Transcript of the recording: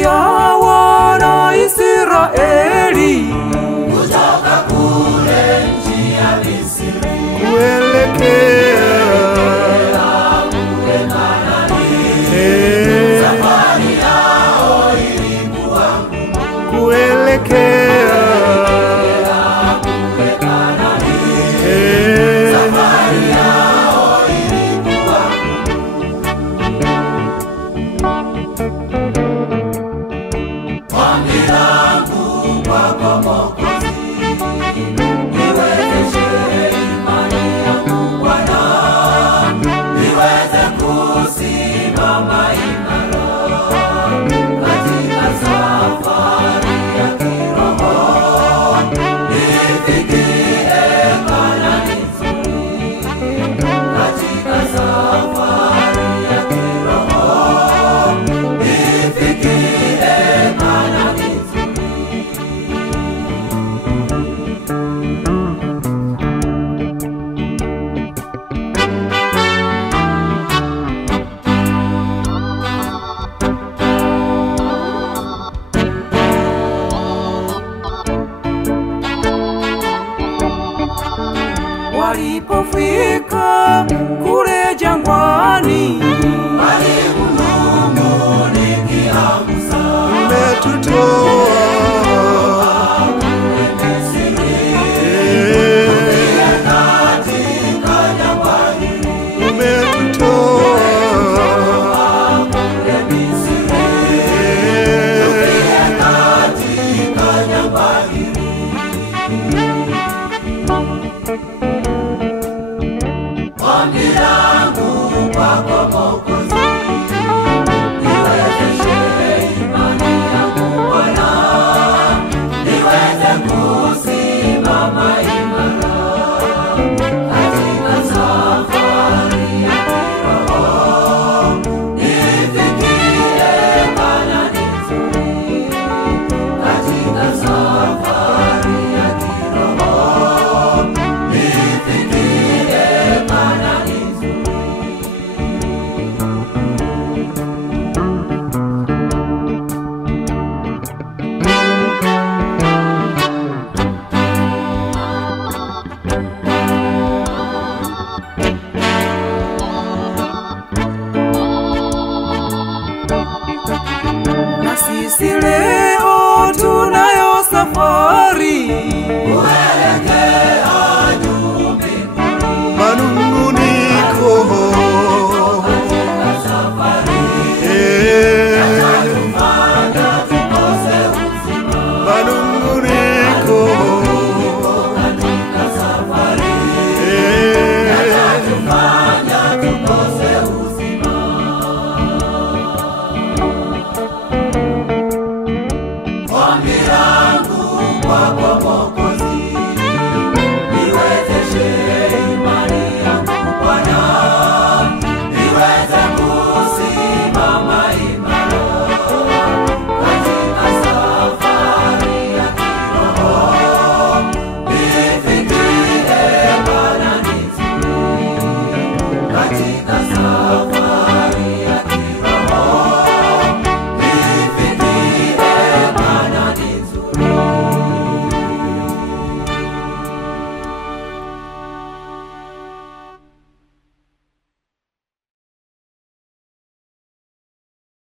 ya wana Israeli kutoka kule nchi ya Misri kuelekea kule Kanaani. Safari yao ilikuwa ngumu kuelekea kule Kanaani. Safari yao ilikuwa ombi langu kwako Mwokozi, niwezeshe imani yangu Bwana, niweze kusimama imara katika safari ya kiroho, nifikie Kanaani nzuri katika safari ya kiroho, nifikie Kanaani nzuri. Walipofika kule jangwani Walimnung'unikia Musa, umetutoa kule Misri, katika jangwa hili. umetutoa Kule Misri, katika jangwa hili. Ombi langu kwako Mwokozi, niwezeshe imani yangu Bwana, niweze kusimama imara katika safari ya kiroho, nifikie Kanaani nzuri katika safari ya kiroho, nifikie Kanaani nzuri. na sisi leo